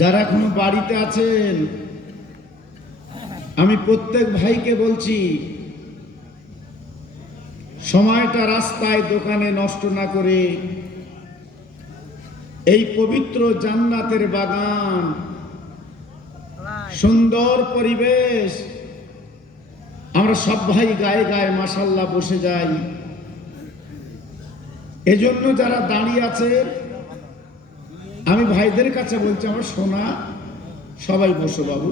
যারা এখনো বাড়িতে আছেন, আমি প্রত্যেক ভাইকে বলছি, সময়টা রাস্তায় দোকানে নষ্ট না করে এই পবিত্র জান্নাতের বাগান, সুন্দর পরিবেশ, আমরা সব ভাই গায়ে গায়ে মাশাআল্লাহ বসে যাই। এজন্য যারা দাঁড়িয়ে আছে, আমি ভাইদের কাছে বলছি, আমার সোনা সবাই বসো বাবু,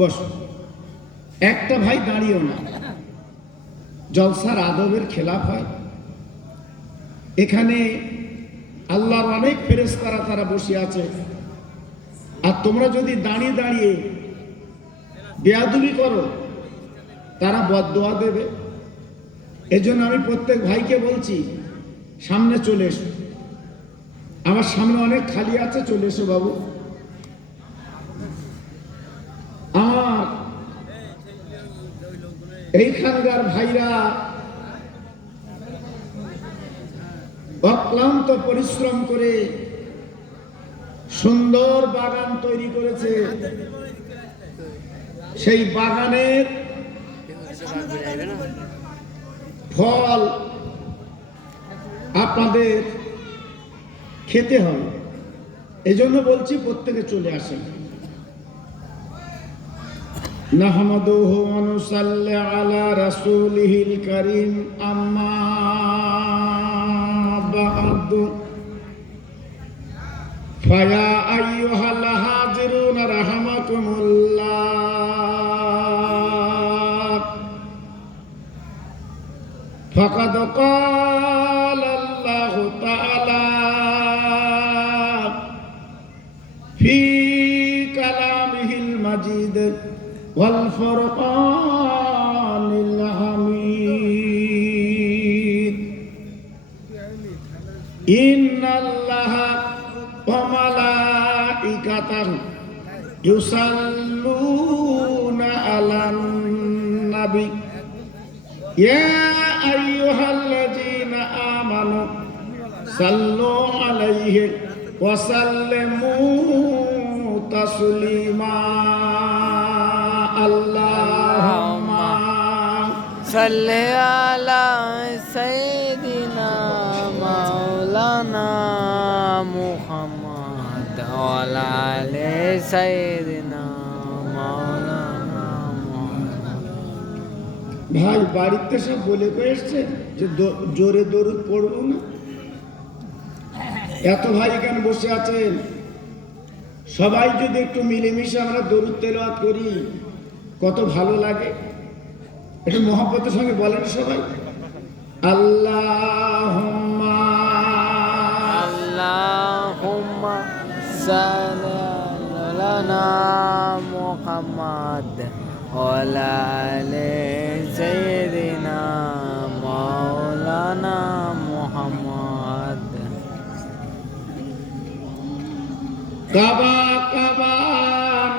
বসো। একটা ভাই দাঁড়িয়েও না, জলসার আদবের খেলাফ হয়। এখানে আল্লাহর অনেক ফেরেশতারা তারা বসে আছে, আর তোমরা যদি দাঁড়িয়ে দাঁড়িয়ে বেয়াদবি করো, তারা বদদোয়া দেবে। এজন্য আমি প্রত্যেক ভাইকে বলছি, সামনে চলে এসো। আমার সামনে অনেক খালি আছে, চলে এসো বাবু। আমার এইখানকার ভাইরা অক্লান্ত পরিশ্রম করে সুন্দর বাগান তৈরি করেছে। সেই বাগানের ফল আপনাদের খেতে হবে। এজন্য বলছি, প্রত্যেকে চলে আসেন। নাহমাদুহু ওয়া নুসাল্লি আলা রাসূলিহিল কারীম, আম্মা বা'দু, ফায়া আইয়ুহাল হাজিরুন রাহমাকুমুল্লাহ, ফাকাদ ক্বালা আল্লাহু তাআলা ফি কালামিহিল মাজিদ ওয়াল ফুরকানিল হামিদ, ইন্নাল্লাহা ওয়া মালাইকাতাহু ইউসাল্লুনা আলান নাবী ইয়া আইয়ুহাল্লাযীনা আমানু সাল্লু আলাইহি ওয়া সাল্লিমু তাসলিমা। আল্লাহুম্মা সাল্লি আলা সাইয়্যিদিনা মাওলানা মুহাম্মদ ওয়া আলা আলি সাইয়্যিদিনা মাওলানা মুহাম্মদ। ভাই বাড়িতে সব বলে এসছে যে জোরে দরুদ পড়বো না। এত ভাই এখানে বসে আছেন, সবাই যদি একটু মিলেমিশে আমরা দরুদ তেলাওয়াত করি, কত ভালো লাগে। একটু মহব্বতের সঙ্গে বলেন সবাই, আল্লাহুম্মা আল্লাহুম্মা সাল্লি আলা মুহাম্মদ ওয়া আলা আলি সাইয়্যিদিনা মাওলানা মুহাম্মদ। কাবা কাবা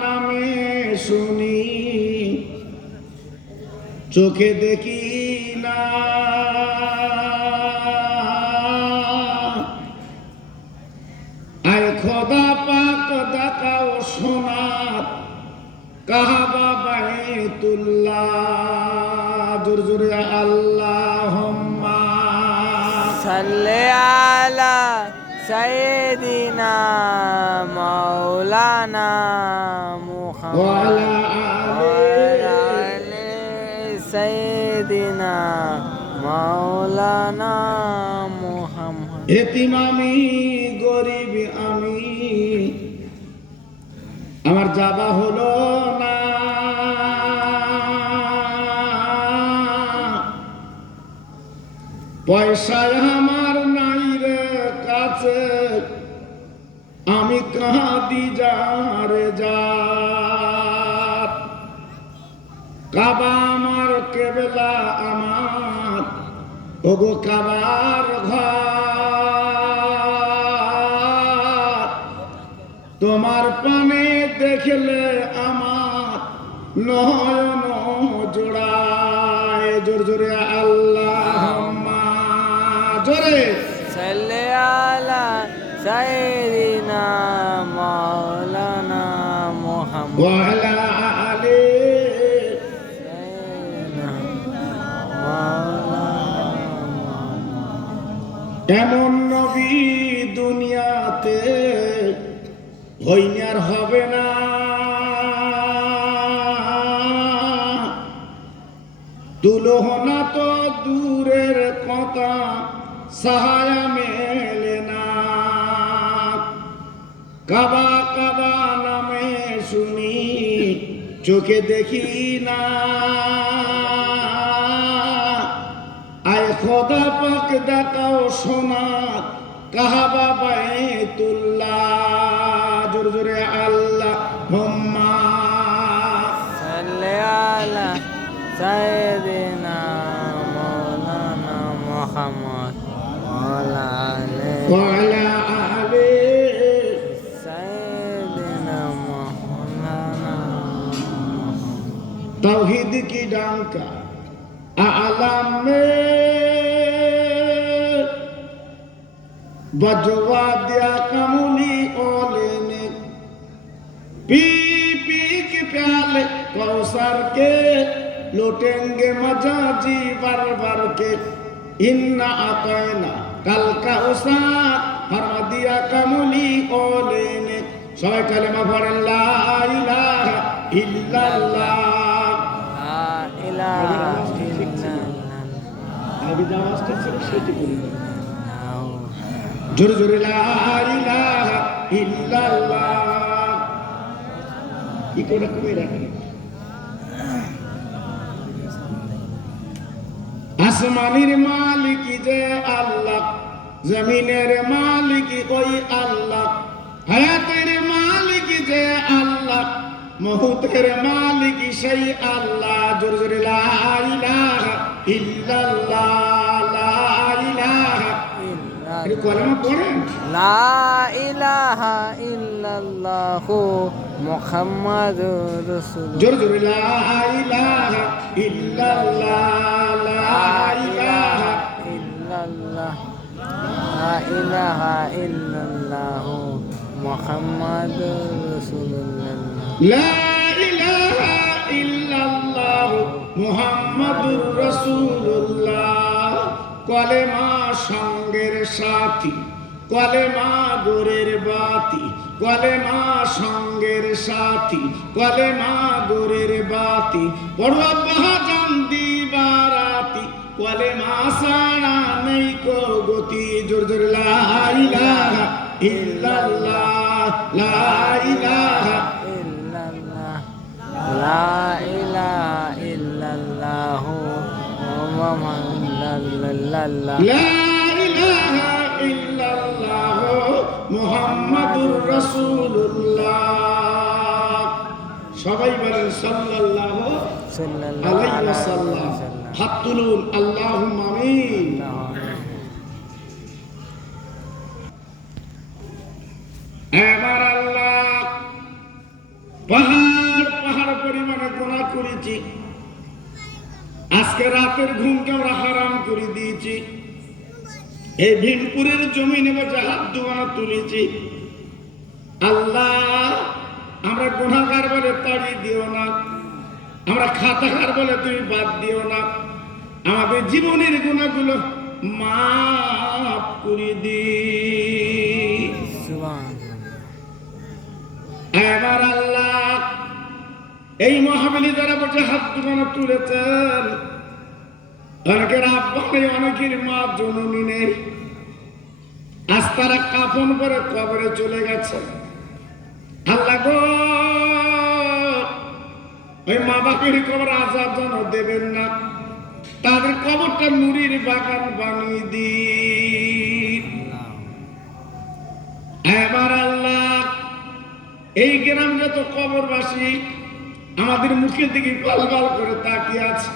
নামে শুনি, চোখে দেখি না, আয় খোদা পাক দেখাও সোনার কাবা বাইতুল্লাহ। জোরে জোরে আল্লাহুম্মা সাল্লি আলা সাইয়্যিদিনা মাওলানা মুহাম্মদ ওয়া আলা আলি সাইয়্যিদিনা মাওলানা মুহাম্মদ। এতিম আমি, গরিব আমি, আমার যাবা হলো না, পয়সায় আমার নাই রে কাছে, আমি কাঁদি যারে যার। কাবা আমার কেবলা আমার, ওগো কাবার ঘর, তোমার পানে দেখলে আমার নয়ন জোড়ায়। জোর জোরে আল্লাহুম্মা, জোরে সাল্লি আলা সাইয়্যিদিনা মাওলানা وعلى آله سيدنا مولانا এমন নবী দুনিয়াতে হইনার হবে না। তুলনা তো দূরের কথা, সাহায়া মেলে না। কাবা কাবা নামে শুনি, চোখে দেখি না। আয় খোদা পাক দেখাও সোনা, কাহাবা বাইতুল্লাহ। জোরে জোরে আল্লাহ হুম্মা صل على سيدنا مولانا محمد وعلى آله وعلى آله سيدنا مولانا तौहीद की डंका आलम में बजवा दिया कमली ओले ने। पी पी के प्याले कौसर के लुटेंगे मजा जी बर बर के। इन्ना आतैना कल का उसा फरमा दिया कमली ओले ने। सबाई कलेमा पढ़ें ला इलाहा इल्लल्लाह। لا إله إلا আমি যে আওয়াজটা ছিল সেটি করি না। الله জোরে জোরে লা ইলাহা ইল্লাল্লাহ। কি করে কমে রাখেন। আসমানের মালিক যে আল্লাহ, জমিনের মালিক ওই আল্লাহ। হায়াতের মালিক যে আল্লাহ, মহুতের মালিক সেই আল্লাহ। জোরে জোরে লা ইলাহা ইল্লাল্লাহ, লা ইলাহা। إلا এটা কলমা পড়েন। لا إله إلا الله محمد رسول الله জোরে জোরে লা ইলাহা ইল্লাল্লাহ, লা ইলাহা। إلا الله لا إله إلا الله محمد رسول الله লা ইলাহা ইল্লাল্লাহ মুহাম্মাদুর রাসূলুল্লাহ। কলেমা সঙ্গের সাথী, কলেমা গোরের বাতি। কলেমা সঙ্গের সাথী, কলেমা গোরের বাতি। পড়ুয়া বাহাজান দিবারাতি, কলেমা সারা নেই কো গতি। জোর জোর লা ইলাহা ইল্লাল্লাহ, লা ইলাহা। إلا الله لا إله إلا الله محمد الله লা ইলাহা ইল্লাল্লাহ মুহাম্মাদুর রাসূলুল্লাহ। সবাই বলেন সাল্লাল্লাহু صلى الله আলাইহি عليه ওয়াসাল্লাম। وسلم হাত তুলুন, আল্লাহুম্মা আমিন। এবার আল্লাহ, পাহাড় পাহাড় পরিমাণে গুনাহ করেছি। আজকে রাতের ঘুমকে আমরা হারাম করে দিয়েছি। এই ভীমপুরের জমিনে বসে হাত দুয়ানা তুলেছি। আল্লাহ, আমরা গুনাহগার বলে তাড়িয়ে দিও না, আমরা খাতাকার বলে তুমি বাদ দিও না। আমাদের জীবনের গুনাহগুলো মাফ করে দিই। سبحان এবার আল্লাহ, এই মহাবলী যারা বসে হাত দুখানা তুলেছেন, অনেকের আব্বা নেই, অনেকের মা জননী নেই। আজ তারা কাফন করে কবরে চলে গেছে। আল্লাহ গো, ওই মা বাপের কবর আজাব যেন দেবেন না। তাদের কবরটা নুরির বাগান বানিয়ে দিন। এবার আল্লাহ, এই গ্রাম যত কবরবাসী আমাদের মুখের দিকে পাল পাল করে তাকিয়ে আছে,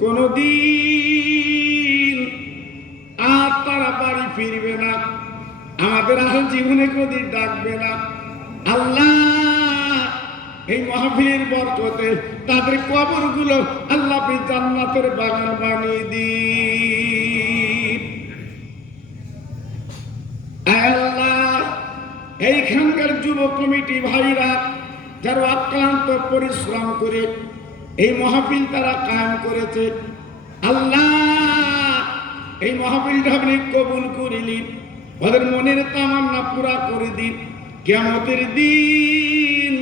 কোনদিন আর তারা বাড়ি ফিরবে না, আমাদের আসল জীবনে কোনদিন ডাকবে না। আল্লাহ, এই মাহফিলের বরকতে তাদের কবরগুলো আল্লাহ আপনি জান্নাতের বাগান বানিয়ে দিন। আল্লাহ, এইখানকার যুব কমিটি ভাইরা যারা অক্লান্ত পরিশ্রম করে এই মাহফিল তারা কায়েম করেছে, আল্লাহ এই মাহফিলটা আপনি কবুল করিলেন, ওদের মনের তামান্না পুরা করে দিন। কিয়ামতের দিন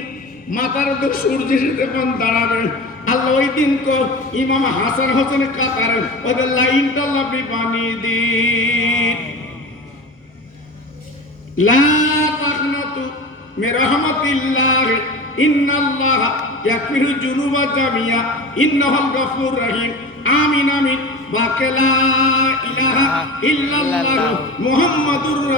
মাথার উপর সূর্য যখন দাঁড়াবে, আল্লাহ ওই দিন তো ইমাম হাসান হোসেন কাতারের ওদের লাইনটা আপনি বানিয়ে দিন। লা তাকনাতু মির রাহমাতিল্লাহ ইন্নাল্লাহ ইয়াগফিরু যুনুবা জামিয়া ইন্নাহুল গফুর রহিম। আমিন আমিন। বাকে লা ইলাহা ইল্লাল্লাহ মুহাম্মাদুর রাসূল।